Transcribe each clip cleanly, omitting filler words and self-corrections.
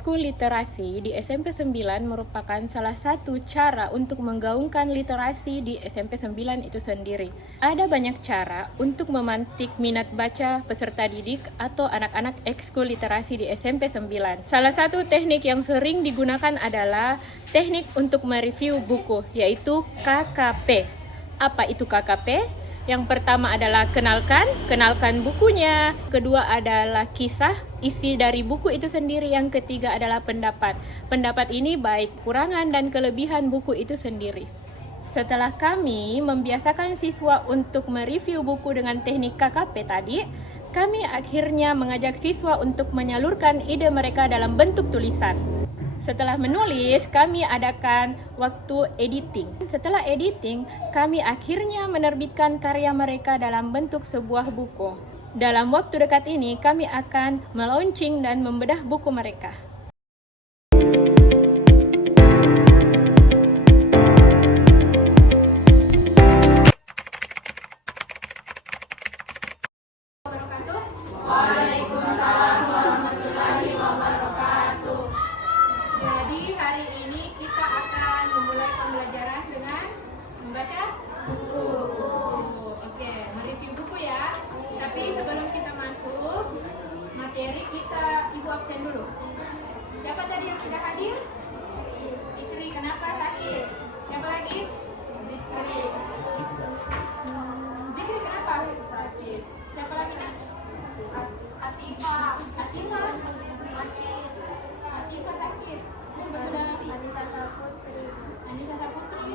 ekskul literasi di SMP 9 merupakan salah satu cara untuk menggaungkan literasi di SMP 9 itu sendiri. Ada banyak cara untuk memantik minat baca peserta didik atau anak-anak ekskul literasi di SMP 9. Salah satu teknik yang sering digunakan adalah teknik untuk mereview buku, yaitu KKP. Apa itu KKP? Yang pertama adalah kenalkan bukunya. Kedua adalah kisah, isi dari buku itu sendiri. Yang ketiga adalah pendapat. Pendapat ini baik kekurangan dan kelebihan buku itu sendiri. Setelah kami membiasakan siswa untuk mereview buku dengan teknik KKP tadi, kami akhirnya mengajak siswa untuk menyalurkan ide mereka dalam bentuk tulisan. Setelah menulis, kami adakan waktu editing. Setelah editing, kami akhirnya menerbitkan karya mereka dalam bentuk sebuah buku. Dalam waktu dekat ini, kami akan melaunching dan membedah buku mereka. Waalaikumsalam warahmatullahi wabarakatuh. Jadi hari ini kita akan memulai pembelajaran dengan membaca buku. Oke, mereview buku ya. Tapi sebelum kita masuk materi, Ibu absen dulu. Siapa tadi yang sudah hadir? Ikri, kenapa sakit? Siapa lagi? Zikri, kenapa? Sakit. Siapa lagi? Atifah. Atifah sakit. Atifah sakit. Anissa Saputri. Anissa Saputri.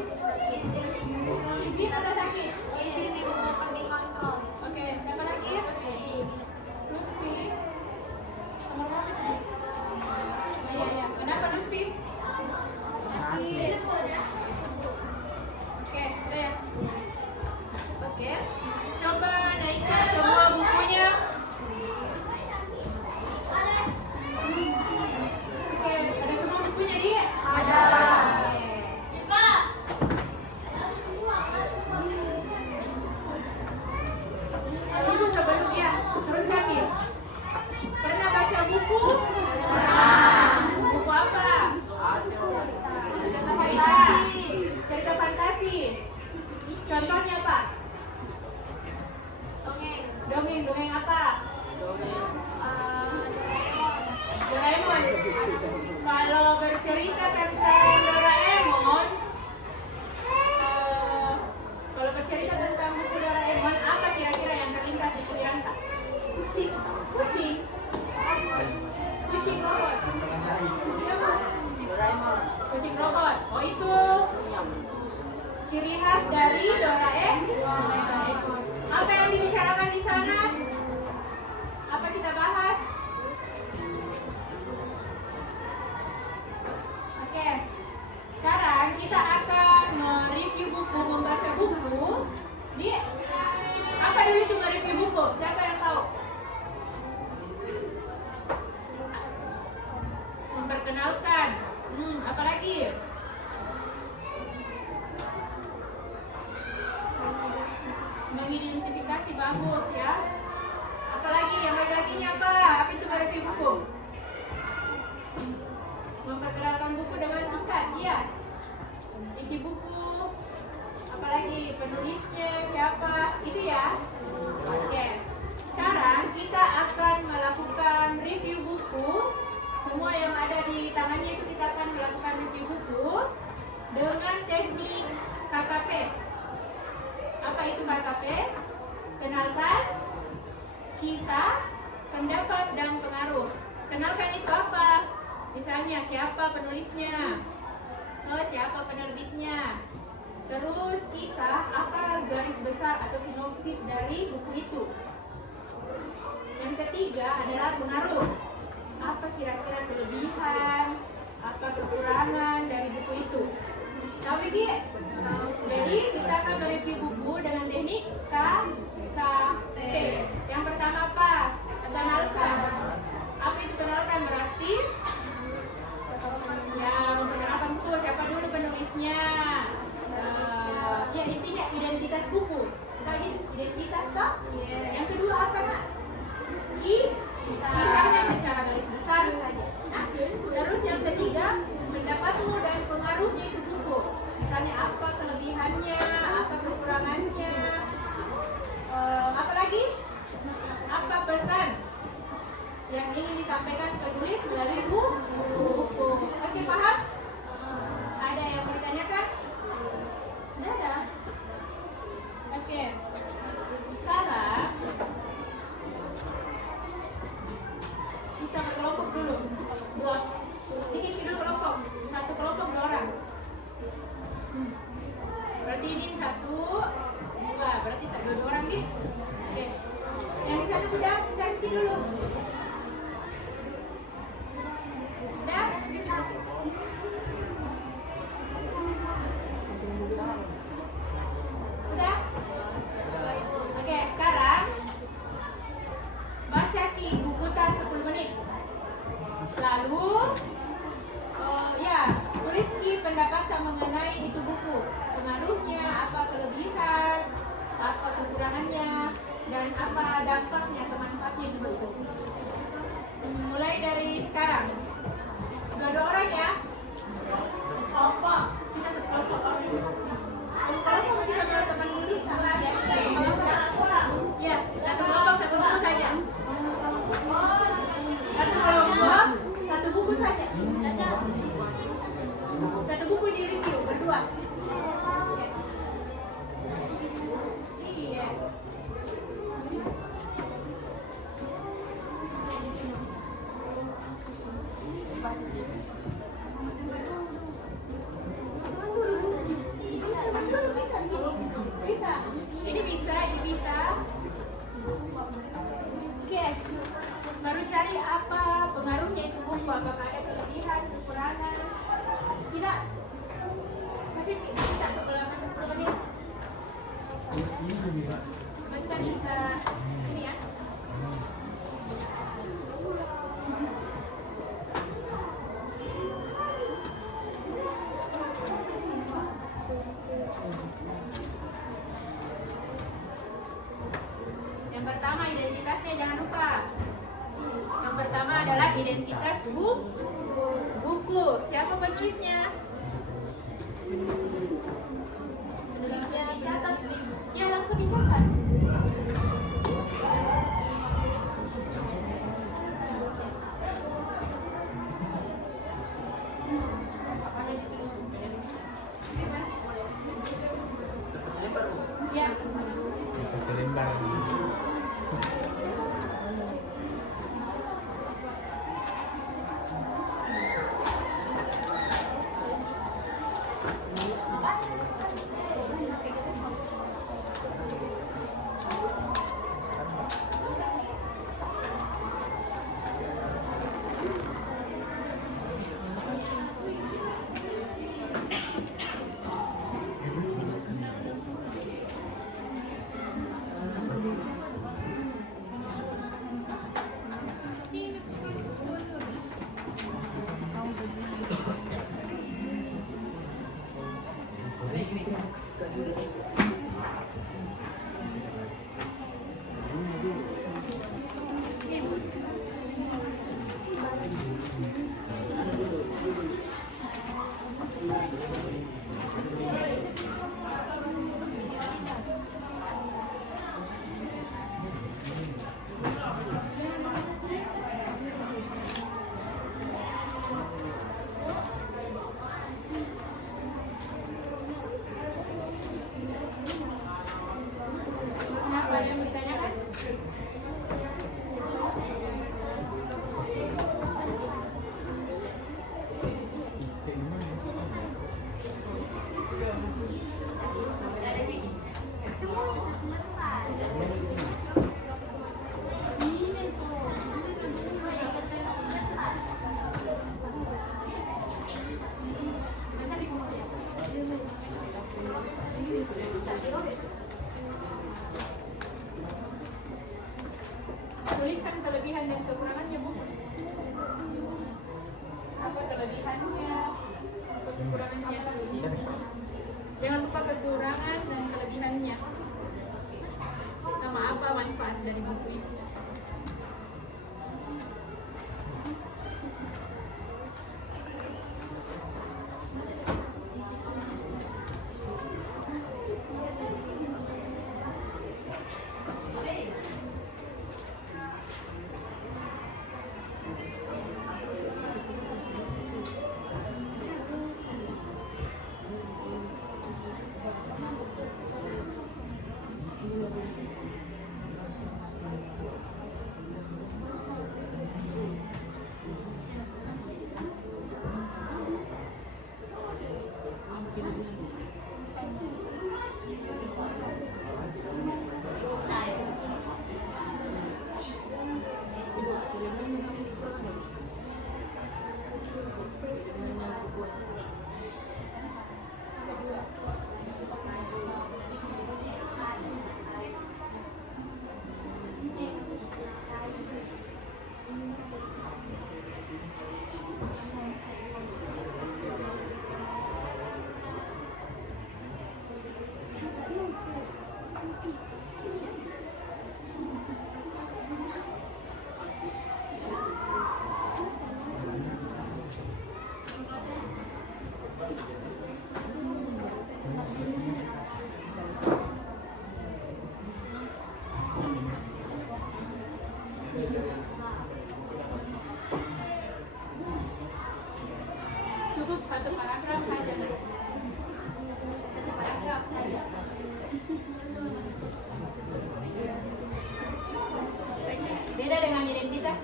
Izin atau sakit? Izin ibu mau pergi kontrol. Oke, siapa lagi? Lutfi. Oh, iya. Kenapa Lutfi? Sakit. Oke, udah ya. Oke. Coba naikkan semua bukunya. Oke, ada semua bukunya dia? Ada. Ibu coba dulu ya, turun kaki. Pernah baca buku? Buku apa? Cerita fantasi. Contohnya apa? Dongeng apa? Doraemon. Kalau bercerita tentang Doraemon, kalau bercerita tentang buku Doraemon, apa kira-kira yang terlintas di pikiran Kak? Kucing. Kucing robot. Siapa? Kucing robot. Oh, itu ciri khas dari Doraemon. Apa yang dibicarakan di sana? Apa kita bahas? Oke. Sekarang kita akan mereview buku, membaca buku. Apa dulu itu mereview buku? Siapa yang tahu? Memperkenalkan. Apa lagi? Mengidentifikasi, bagus ya. Apalagi yang laginya apa? Apa itu mereview buku? Memperkenalkan buku dengan singkat, iya. Isi buku, apalagi penulisnya siapa, itu ya. Oke. Sekarang kita akan melakukan review buku. Semua yang ada di tangannya itu kita akan melakukan review buku dengan teknik KKP. Apa itu KKP? Kenalkan, kisah, pendapat, dan pengaruh. Kenalkan itu apa? Misalnya siapa penulisnya, siapa penerbitnya. Terus kisah, apa garis besar atau sinopsis dari buku itu. Yang ketiga adalah pengaruh. Apa kira-kira kelebihan, apa kekurangan dari buku itu. Tahu Vicky? Jadi kita akan mereview buku dengan teknik KKP. Yang pertama apa? Kenalkan. Apa itu kenalkan? Berarti ya, memperkenalkan buku. Siapa dulu penulisnya? Ya, intinya identitas buku. Kita gitu, identitas toh? pesan yang ingin disampaikan penulis melalui buku. Oke, paham? Ada yang mau ditanyakan? Tidak ada. Oke. Sekarang kita berkelompok dulu. Bikin dulu kelompok. Satu kelompok 2 orang. Berarti ini 1, 2. Berarti tak 2 orang nih. Oke. Yang di sana sudah cari dulu. Sudah? Sudah? Oke, sekarang baca Ki buku tas 10 menit. Lalu tulis Ki pendapat mengenai itu buku. Pengaruhnya, apa kelebihan, apa kekurangannya, dan apa dampaknya, kemanfaatnya itu buku. Mulai dari sekarang. 2 orang ya. Kelompok. Kita satu kelompok. Kalau kita bawa teman dulu sama ya. Ya, satu kelompok, satu buku saja. Satu kelompok, satu buku saja. Satu buku di review berdua. Iya. Bisa. Ini bisa. Oke. Baru cari apa pengaruhnya itu buku, apakah ada kelebihan, kekurangan. Tidak. Masih tidak sebelah 10 menit. Bentar kita ini ya. Yang pertama identitasnya jangan lupa. Yang pertama adalah identitas buku. Siapa penulisnya? Penulisnya dicatat. Ya, langsung dicatat. Ya. Selembar. Tuliskan kelebihan dan kekurangannya, Bu. Apa kelebihannya, apa kekurangannya. Jangan lupa kekurangan dan kelebihannya. Sama apa manfaat dari buku itu.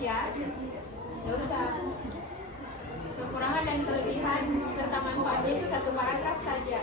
jelas ya. Nggak usah. Kekurangan dan kelebihan serta manfaatnya itu satu paragraf saja.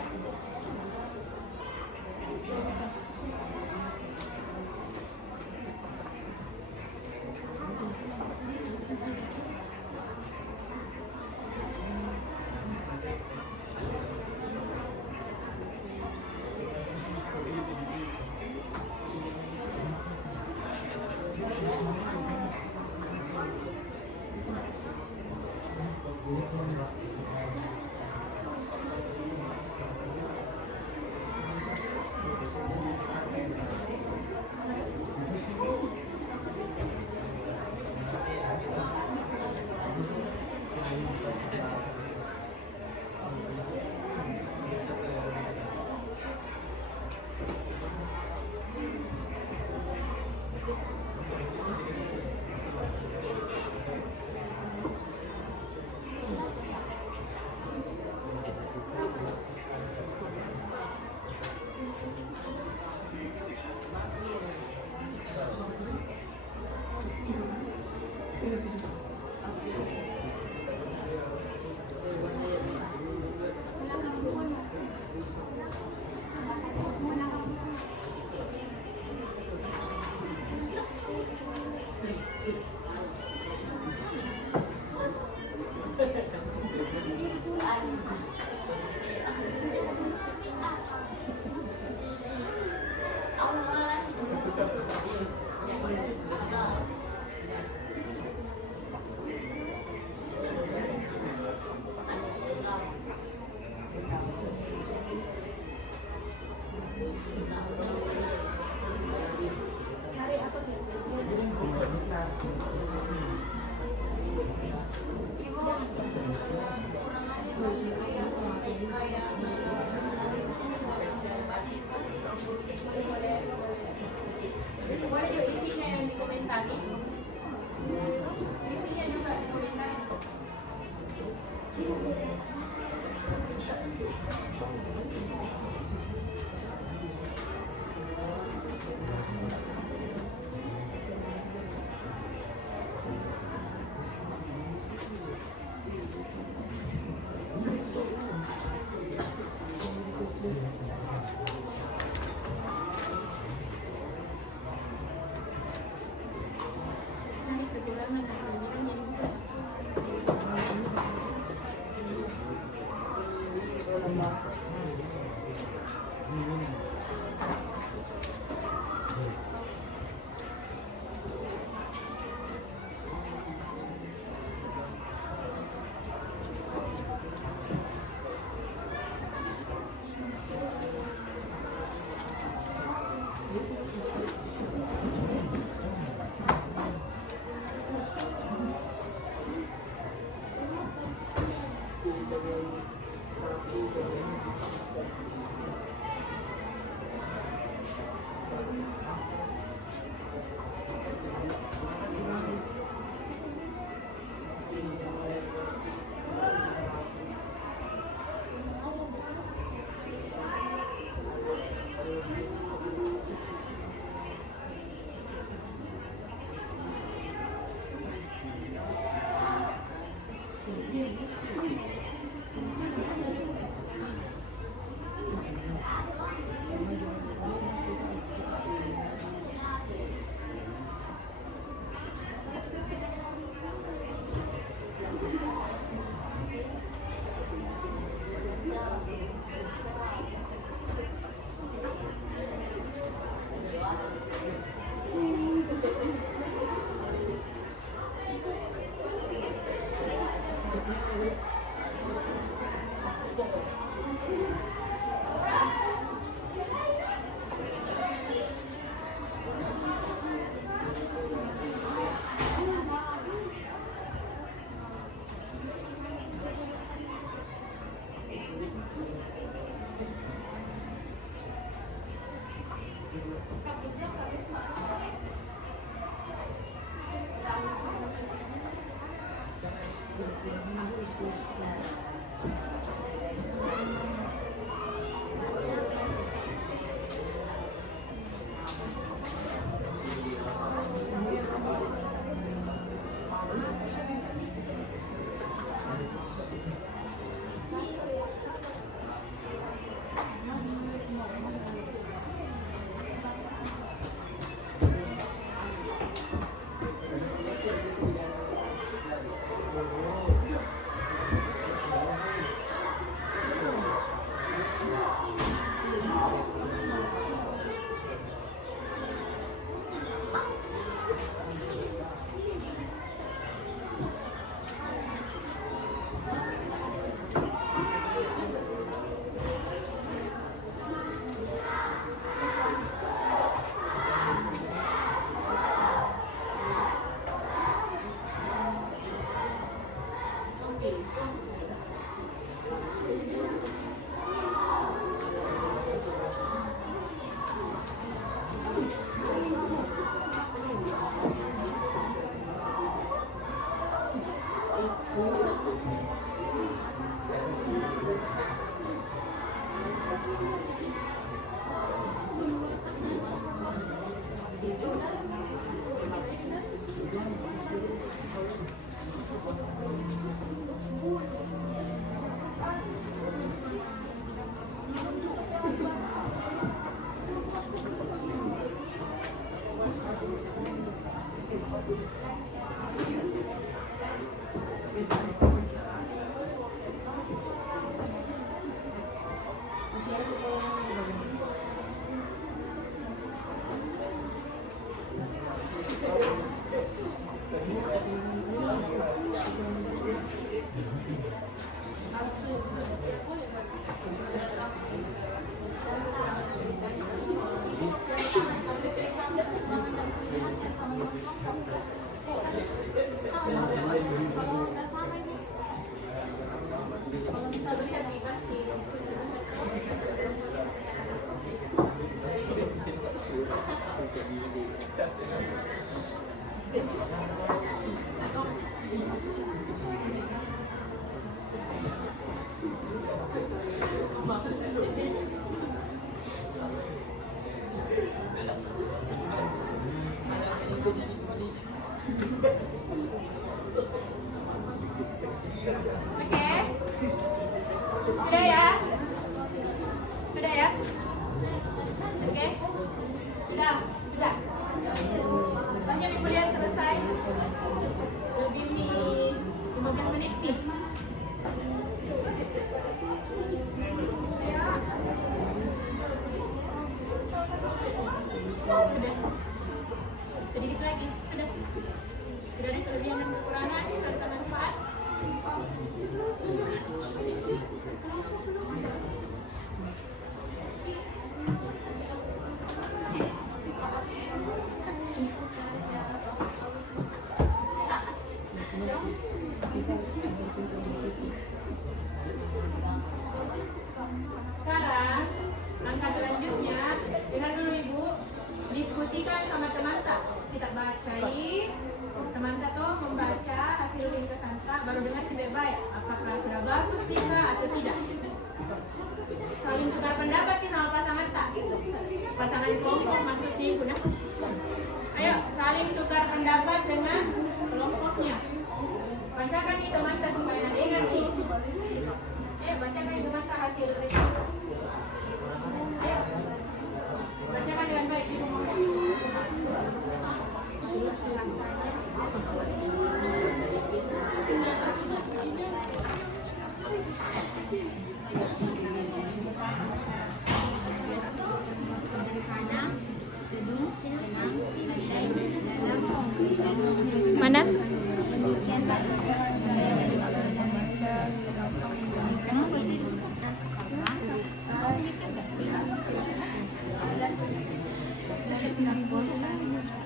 Boleh juga isinya yang dikomentari. Isinya juga dikomentari. Oke. Sudah ya? Sudah ya? Oke. Sudah. Banyak minggu lihat selesai. Lebih nih 15 menit nih. Sudah. Sedikit lagi. Sudah. Sudah ada kelebihan dan kekurangan serta manfaat. Sekarang, langkah selanjutnya, dengar dulu Ibu, diskusikan sama teman-teman. Kita bacai, teman-teman tuh membaca hasil ringkasan baru dengar tidak baik, apakah sudah bagus tidak atau tidak. Saling tukar pendapat sama pasangan tak? Pasangan kelompok maksudnya Ibu nah. Ayo, saling tukar pendapat dengan kelompoknya. Bacakan nih teman-teman supaya dengar nih. Bacakan nih teman-teman hasil ringkasan. Ayo, bacakan dengan baik Ibu. Mana?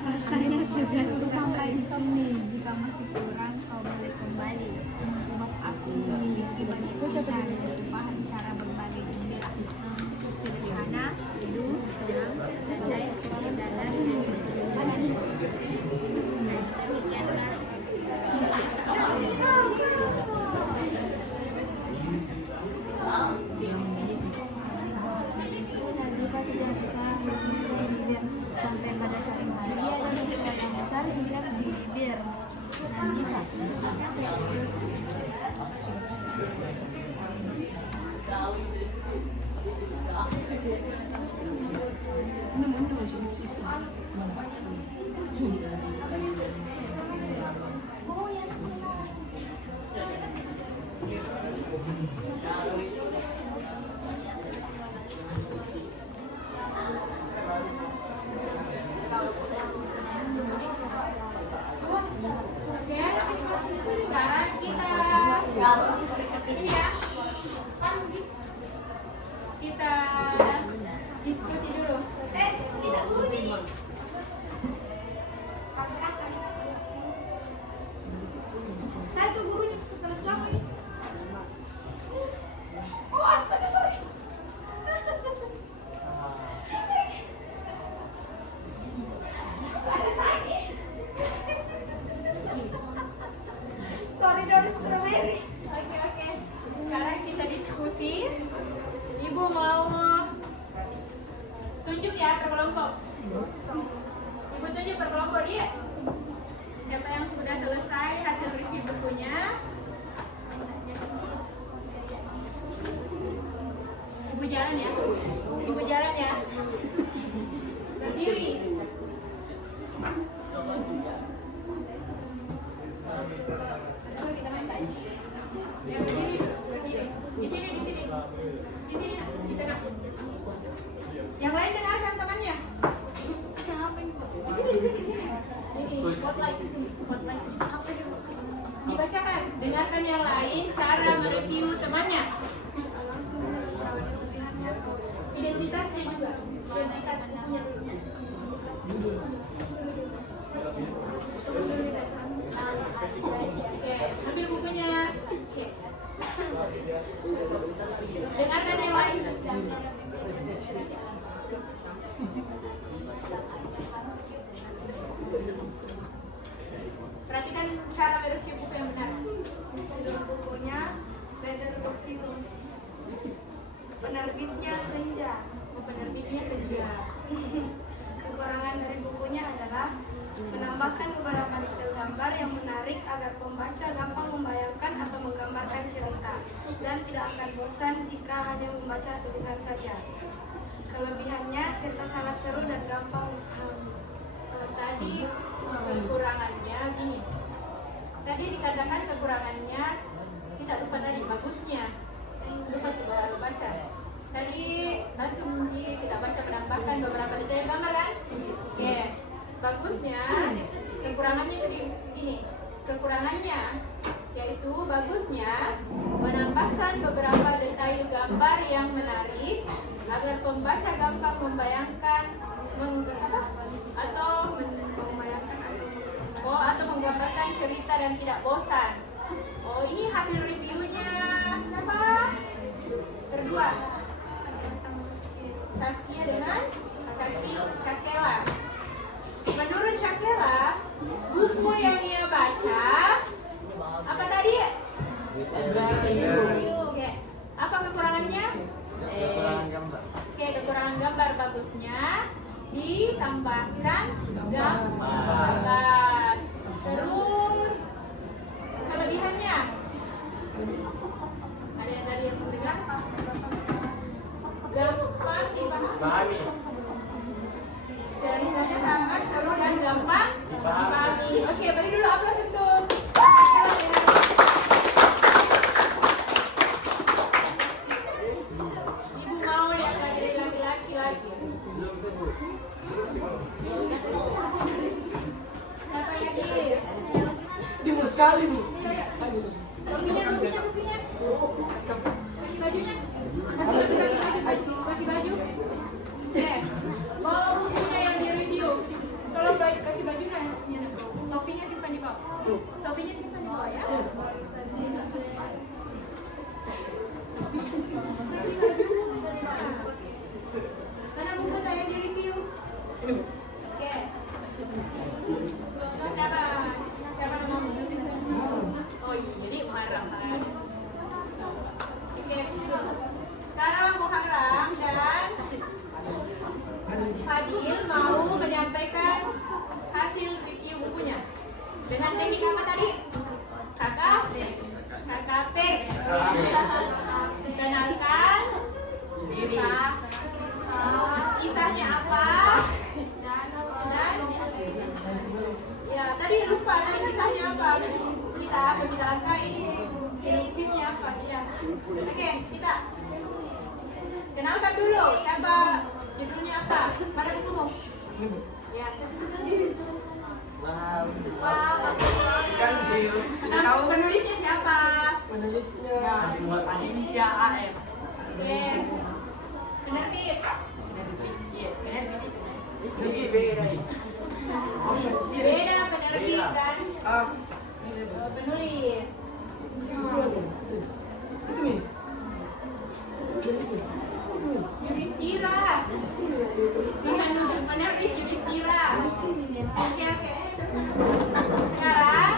Rasanya terjatuh sampai sini. Jika masih kurang, kau boleh kembali. Sebab aku memiliki banyak cerita dan paham cara berbagi gembira. Sederhana, teduh, tenang, damai, dalam, dan demikianlah Nazifa sudah bisa menyentuh bibir sampai pada satu hari dia dan yang besar bilang di bibir Nazifa. Sekarang kita ini ya, kita diskusi dulu. Kita dulu nih. Satu gurunya terus lama ini. Oh astaga sorry. Ada lagi. Sorry dari strawberry. Oke. Sekarang kita diskusi. Ibu mau tunjuk ya per kelompok. Ibu tunjuk per kelompok dia. Siapa yang sudah selesai hasil review bukunya? Ibu jalan ya. Berdiri. Ini spotlight. Dibacakan, dengarkan yang lain cara mereview temannya. Identitasnya juga. Identitas punya. Oke, ambil bukunya. Oke. Dengarkan yang lain. Perhatikan cara mereview buku yang benar. Bukunya Better Review. Penerbitnya Senja. Penerbitnya Senja. Kekurangan dari bukunya adalah menambahkan beberapa detail gambar yang menarik agar pembaca gampang membayangkan atau menggambarkan cerita dan tidak akan bosan jika hanya membaca tulisan saja. Kelebihannya, cerita sangat seru dan gampang dipahami. Tadi kekurangannya gini. Tadi dikatakan kekurangannya, kita lupa tadi bagusnya. Lupa coba baca. Tadi langsung kita baca menambahkan beberapa detail gambar kan? Oke. Bagusnya, kekurangannya tadi gini. Kekurangannya yaitu bagusnya menambahkan beberapa detail gambar yang menarik agar pembaca gampang membayangkan atau menggambarkan cerita dan tidak bosan. Oh, ini hasil reviewnya siapa? Berdua. Saskia dengan Shakela. Menurut Shakela, buku yang dia baca apa tadi? Oke. Apa kekurangannya? Kekurangan gambar. Oke, kekurangan gambar. Bagusnya ditambahkan gambar. Terus kelebihannya ada yang dari yang mendengar gampang dipahami. Ceritanya sangat seru dan gampang dipahami. Oke, beri dulu aplaus untuk Ibu mau lihat dari laki-laki lagi. Siapa lagi? Ibu sekali, Bu. Topinya. Baju bajunya. Baju baju. Mau bukunya yang di review. Kalau kasih bajunya, topinya simpan di bawah. Topinya simpan di bawah ya. Mana buku saya yang di review? Oke. Siapa nama? Oh iya, jadi marah kan. Oke. Sekarang Muharram dan Fadil mau menyampaikan hasil review bukunya dengan teknik apa tadi? KKP. Kenalkan kisahnya apa dan ya tadi lupa tadi kisahnya apa kita langkai sinopsisnya apa ya. Oke, kita kenalkan dulu siapa, judulnya apa, pada umum ya. Penulisnya siapa? Penulisnya Ahinsya AM. Oke. Penerbit. Beda penerbit dan penulis. Yudhistira. Penerbit Yudhistira. Oke. Sekarang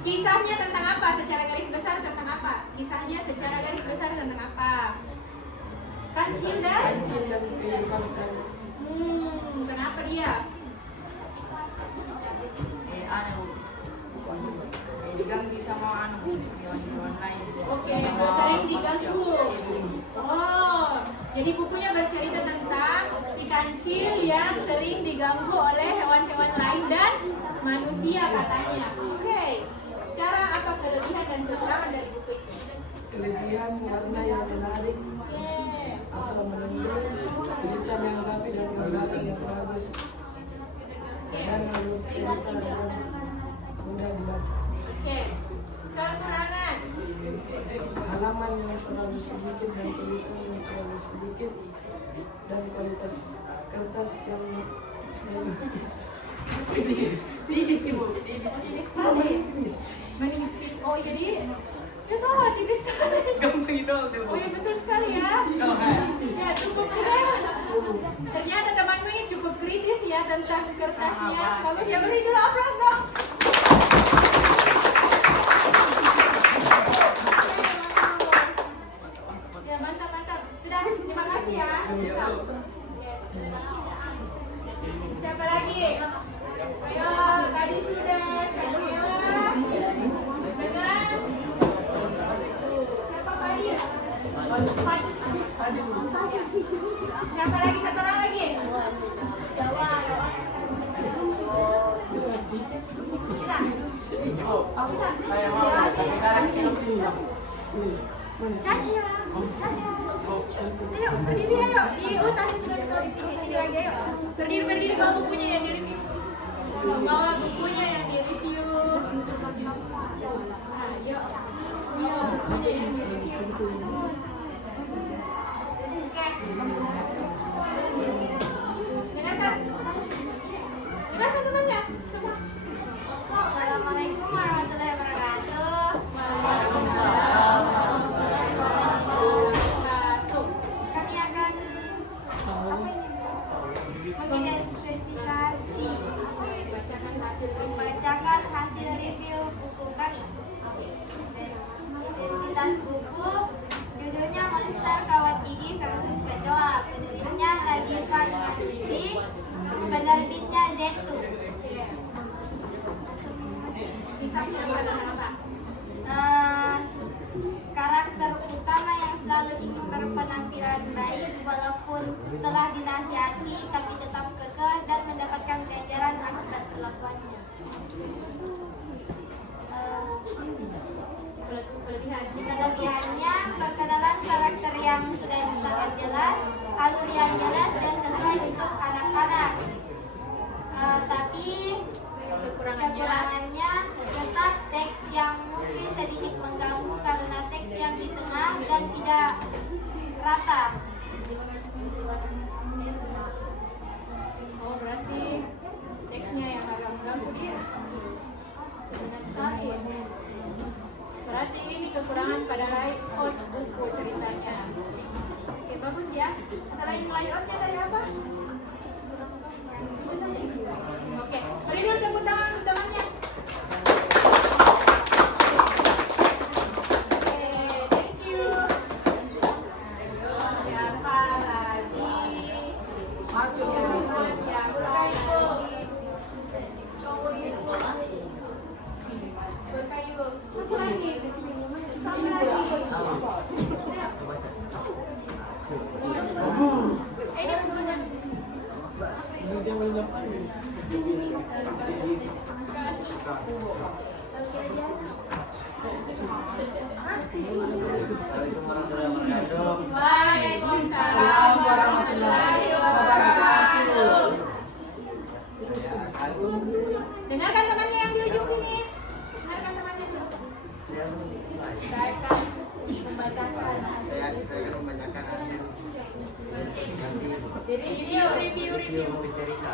kisahnya tentang apa? Secara garis besar tentang apa? Kisahnya secara garis besar tentang apa? Kancil dan kehidupan sehari. Kenapa dia? Diganggu sama hewan-hewan lain. Oke, sering diganggu. Oh, jadi bukunya bercerita tentang si kancil yang sering diganggu oleh hewan-hewan lain dan manusia katanya. Oke, sekarang apa kelebihan dan kekurangan dari buku ini? Kelebihan warna yang menarik atau menonjol, tulisan yang rapi dan gambaran yang bagus. dan harus cerita dan mudah dibaca. Oke. Kekurangan. Halaman yang terlalu sedikit dan tulisan yang terlalu sedikit dan kualitas kertas yang tipis ibu, tipis. Menipis. Oh jadi ya tahu tipis sekali. Gampang itu Oh ya betul sekali ya. Ya cukup keren. Ternyata temanmu ini cukup kritis ya tentang kertasnya. Bagus ya, beri dulu aplaus dong. Ya mantap mantap. Sudah, terima kasih ya. Siapa lagi? Ayo, tadi sudah. Ayo. Dengan siapa Fadil? Fadil. Siapa lagi? Satu orang lagi. Saya mau sekarang Caci ya. Ayo, berdiri ayo. Di tadi sudah ditaruh di sini lagi ayo. Berdiri bawa bukunya yang di review. Bawa bukunya yang di review. Ayo. Bukunya yang di review. Oke. Dengarkan. Dengarkan temannya. Coba. Assalamualaikum warahmatullahi wabarakatuh. Satu. Kami akan mengidentifikasi, membacakan hasil review buku kami. Identitas buku, judulnya Monster Kawat Gigi Servis Kecoa. Penulisnya Lazifa Imanudri, penerbitnya Zetu. Kisahnya apa? Karakter utama yang selalu ingin berpenampilan baik walaupun telah dinasihati tapi tetap kekeh dan mendapatkan ganjaran akibat perlakuannya. Kelebihannya perkenalan karakter yang sudah sangat jelas, alur yang jelas dan sesuai untuk anak-anak. Tapi kekurangannya tetap teks yang mungkin sedikit mengganggu karena teks yang di tengah dan tidak rata. Oh berarti teksnya yang agak mengganggu dia. Benar sekali. Berarti ini kekurangan pada layout buku ceritanya. Oke bagus ya. Selain layoutnya dari apa? Oke, beri dulu tepuk tangan untuk temannya. Oke, thank you. Ayo, siapa lagi? Maju ya Mas. Siapa lagi? Berkayu. Satu lagi. Satu lagi. Ini bukunya. Macam-macam ada. Assalamualaikum warahmatullahi wabarakatuh. Waalaikumsalam warahmatullahi wabarakatuh. Saya akan Dengarkan temannya yang di ujung sini. Dengarkan temannya dulu. Saya akan membacakan saya akan membacakan hasil kasih review. buku cerita.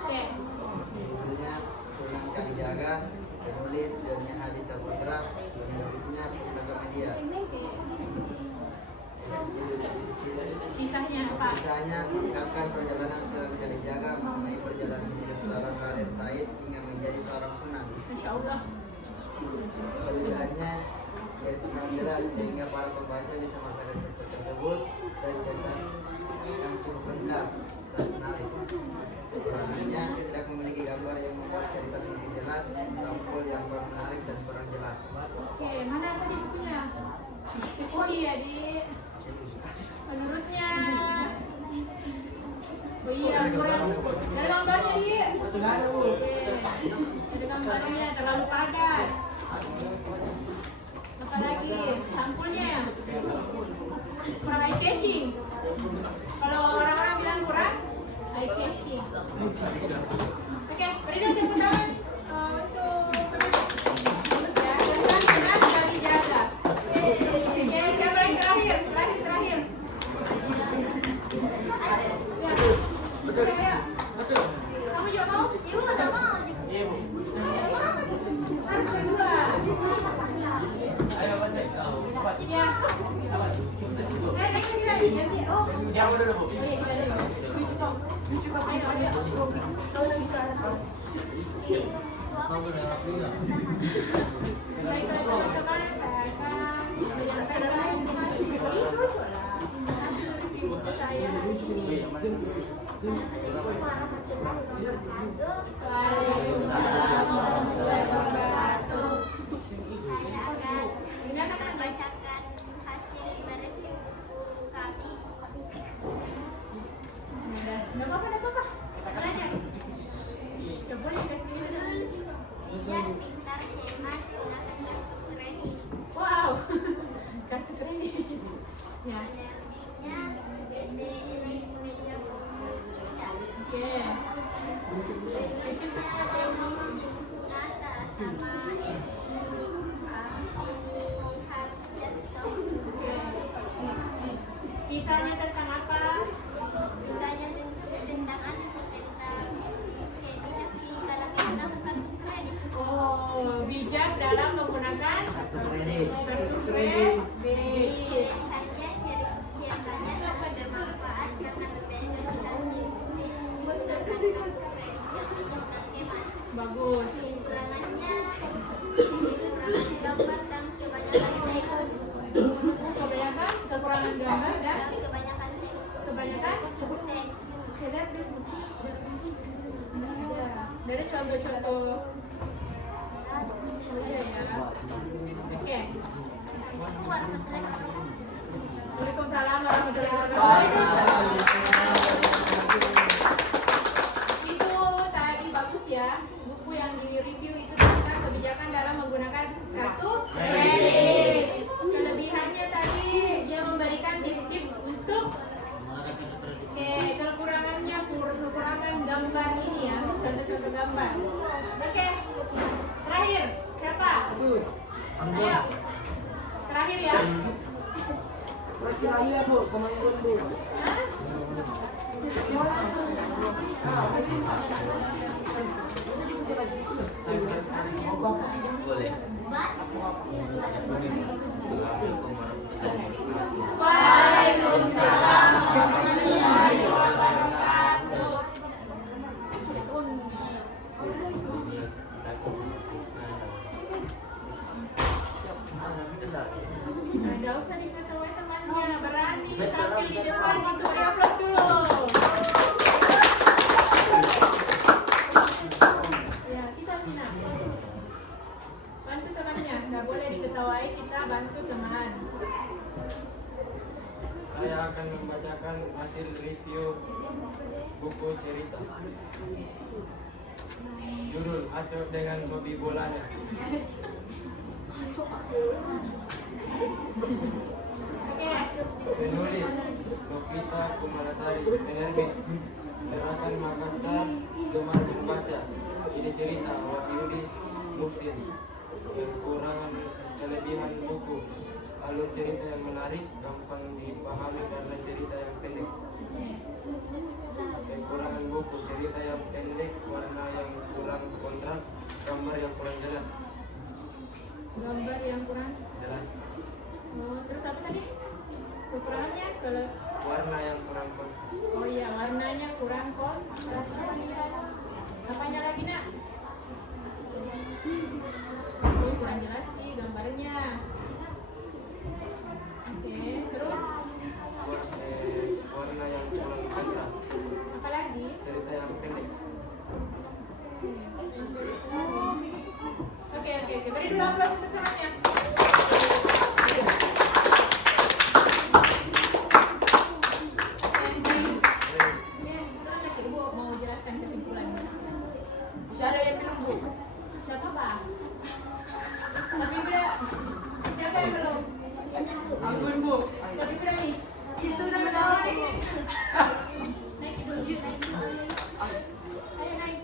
Oke. Judulnya Sunan Kalijaga, penulis Doni Hadi Saputra, penerbitnya Pustaka Media. Kisahnya apa? Kisahnya mengungkapkan perjalanan Sunan Kalijaga mengenai perjalanan hidup seorang Raden Said hingga menjadi seorang sunan. Masya Allah. Kelebihannya yaitu sangat jelas sehingga para pembaca bisa merasakan cerita tersebut dan cerita yang cukup lengkap dan menarik. Kekurangannya tidak memiliki gambar yang membuat cerita semakin jelas, sampul yang kurang menarik dan kurang jelas. Oke, mana tadi bukunya? Oh iya di menurutnya. Oh iya, kurang. Ada gambarnya di. Tidak ada Bu. Oke. Ada gambarnya terlalu padat. Apa lagi? Sampulnya kurang eye catching. Kalau orang-orang bilang kurang eye catching. Oke, beri dong tepuk tangan untuk bagus ya. Benar sekali jaga. Oke, siapa yang terakhir? Terakhir. Ya. Kamu juga mau? Ibu udah mau. Harus berdua. Ya. Ganti. Oh. Yang udah dulu. Oh iya, kita dulu. Baiklah teman-teman, saya akan menyampaikan ibu saya ini. Waalaikumsalam warahmatullahi wabarakatuh. Saya akan membacakan hasil mereview buku kami. Nggak apa-apa. Tanya. Coba dikasih Bijak, pintar, hemat, gunakan kartu kredit. wow, kartu kredit. Ya, Penerbitnya DC Elex Media Komunika. oke. Penerbitnya Denis Nata sama Ini Harjarto. Kisahnya tentang apa? Ditanya tentang anu tentang kayak bijak sih dalam menggunakan kartu kredit. Oh, bijak dalam menggunakan kartu kredit. Pilihannya ceritanya sangat bermanfaat karena membantu kita menggunakan kartu kredit yang bijak dan hemat. Bagus. Kekurangannya gambar dan kebanyakan teks. Kekurangan gambar dan Kebanyakan teks. kebanyakan Teks. dari contoh-contoh. Iya ya. Oke. Assalamualaikum warahmatullahi wabarakatuh. Waalaikumsalam warahmatullahi wabarakatuh. Itu tadi bagus ya. Buku yang di review itu tentang kebijakan dalam menggunakan kartu kredit. Kelebihannya tadi dia memberikan tips-tips untuk kekurangan gambar ini ya, contoh-contoh gambar. Oke. Terakhir, siapa? Ayo. Terakhir ya. Terakhir Bu, sama Irun Bu. Hah? Boleh. Waalaikumsalam warahmatullahi wabarakatuh. Nggak usah diketahui temannya, berani tampil di depan untuk beri aplaus dulu. Ya, kita Mina. Bantu temannya, nggak boleh diketahui, kita bantu teman. Saya akan membacakan hasil review buku cerita. Judul Acok dengan Hobi Bolanya. Oke. Penulis Novita Kumalasari. Penerbit Gerakan Makassar Gemar Membaca. Ini cerita Wahyudis Muhsin. Kekurangan kelebihan buku: alur cerita yang menarik, gampang dipahami karena cerita yang pendek. Kekurangan buku: cerita yang pendek, warna yang kurang kontras, gambar yang kurang jelas. Gambar yang kurang. Jelas. Oh, terus apa tadi? Kekurangannya kalau Warna yang kurang kontras. oh iya, warnanya kurang kontras. Apanya lagi, Nak? Oh, kurang jelas sih gambarnya. Oke, terus Warna yang kurang kontras, apa lagi? cerita yang pendek. Oke. Beri dulu aplaus untuk temannya. Terus Ibu mau jelaskan kesimpulannya. Bisa ada yang bilang Bu? Siapa, Pak? Tapi udah. Siapa yang belum? Anggun Bu. Tapi udah nih. Sudah tahu. Naik dulu. Ayo naik.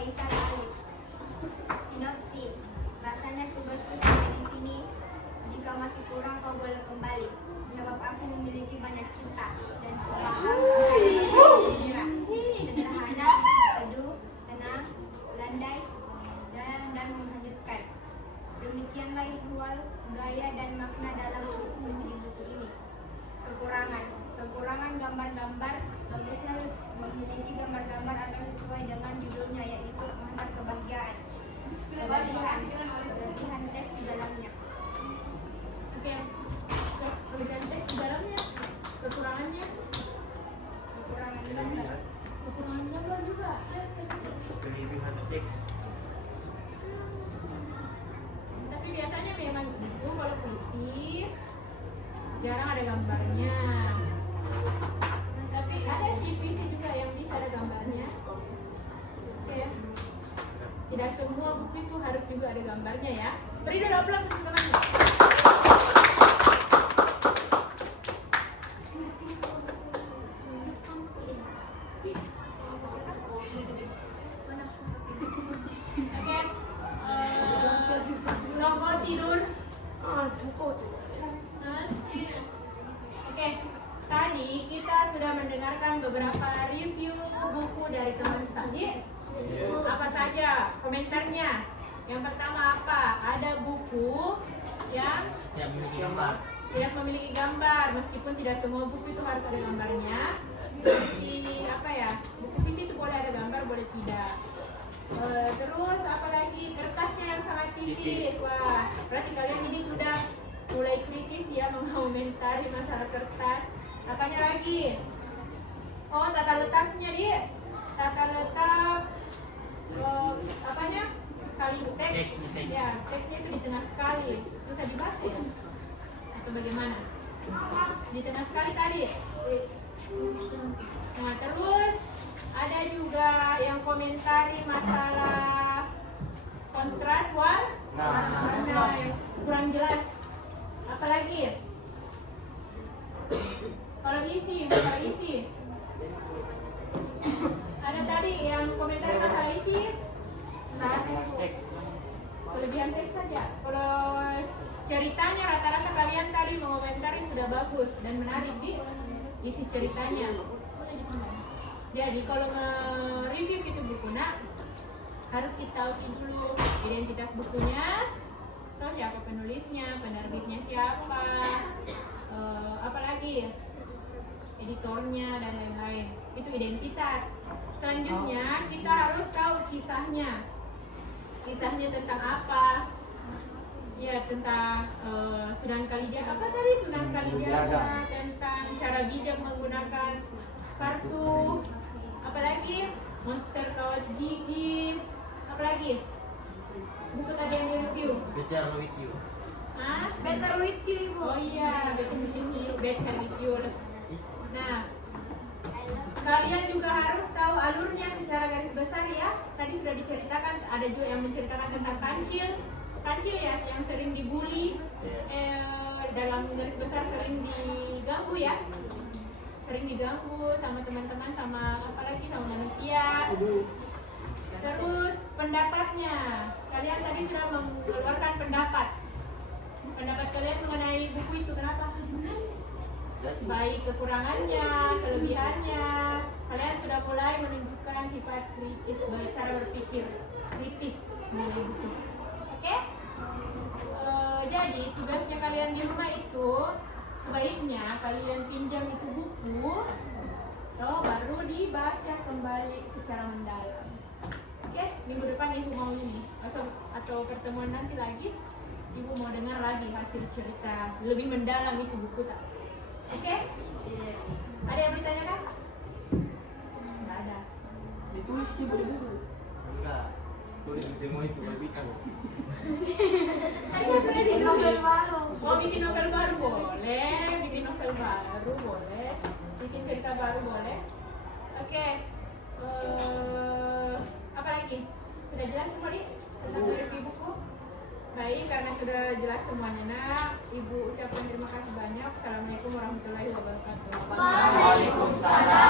Faisal Ali. Sinopsis. Rasanya tugasku sampai di sini. Jika masih kurang kau boleh kembali. Sebab aku memiliki banyak cinta dan ku paham gembira. Sederhana, teduh, tenang, landai, dan menghanyutkan. Demikianlah ihwal, gaya dan makna dalam puisi di buku ini. Kekurangan gambar-gambar. Bagusnya memiliki gambar-gambar agar sesuai dengan judulnya, yaitu pengantar kebahagiaan. Kelebihan teks di dalamnya. Oke. Kelebihan teks di dalamnya. Kekurangannya. Kekurangan gambar. Kekurangan gambar juga. Kelebihan teks. Tapi biasanya memang itu kalau puisi jarang ada gambarnya. Tapi ada sih puisi juga yang bisa ada gambarnya. Oke. Tidak semua buku itu harus juga ada gambarnya ya. Beri dulu aplaus untuk teman-teman. Oke. Nomor tidur. Oke, tadi kita sudah mendengarkan beberapa review buku dari teman tadi. Apa saja komentarnya? Yang pertama apa? Ada buku yang memiliki gambar, meskipun tidak semua buku itu harus ada gambarnya. Di apa ya? Buku puisi itu boleh ada gambar, boleh tidak. Terus apalagi kertasnya yang sangat tipis. Wah, berarti kalian ini sudah mulai kritis ya mengomentari masalah kertas. Apanya lagi? Oh, tata letaknya di tata letak apanya? Kali teks. Ya, teksnya itu di tengah sekali. Susah dibaca ya? Atau bagaimana? Di tengah sekali tadi. Nah, terus ada juga yang komentari masalah kontras warna yang kurang jelas. Apalagi? Kalau isi, masalah isi. Ada tadi yang komentari masalah isi. Kelebihan teks saja. Kalau ceritanya rata-rata kalian tadi mengomentari sudah bagus dan menarik di isi ceritanya. Jadi kalau nge-review itu buku harus kita tahu dulu identitas bukunya, terus siapa penulisnya, penerbitnya siapa, apalagi editornya dan lain-lain. Itu identitas. Selanjutnya kita harus tahu kisahnya. Kisahnya tentang apa? Ya, tentang Sunan Kalijaga. Apa tadi Sunan Kalijaga? Tentang cara bijak menggunakan kartu. Apalagi monster kawat gigi. Apalagi buku tadi yang di-review. Better with you. Hah? Better with you, Ibu. Oh iya, better with you. Nah, kalian juga harus tahu alurnya secara garis besar ya. Tadi sudah diceritakan, ada juga yang menceritakan tentang kancil ya, yang sering dibully, dalam garis besar sering diganggu ya, sering diganggu sama teman-teman, sama apalagi sama manusia. Terus pendapatnya, kalian tadi sudah mengeluarkan pendapat kalian mengenai buku itu, kenapa? Baik kekurangannya, kelebihannya, kalian sudah mulai menunjukkan sifat kritis, cara berpikir kritis mengenai buku. Oke? Jadi tugasnya kalian di rumah itu sebaiknya kalian pinjam itu buku, baru dibaca kembali secara mendalam. Oke? Minggu depan ibu mau ini atau pertemuan nanti lagi, ibu mau dengar lagi hasil cerita lebih mendalam itu buku tak? Oke? Ada yang bertanya kan? Enggak ada. Ditulis di buku. Enggak. Tulis semua itu nggak bisa. Bikin novel baru. Mau bikin novel baru boleh, bikin novel baru boleh, bikin cerita baru boleh. Oke. Apa lagi? Sudah jelas semua di tentang review buku? Baik, karena sudah jelas semuanya nak, ibu ucapkan terima kasih banyak. Assalamualaikum warahmatullahi wabarakatuh. Waalaikumsalam.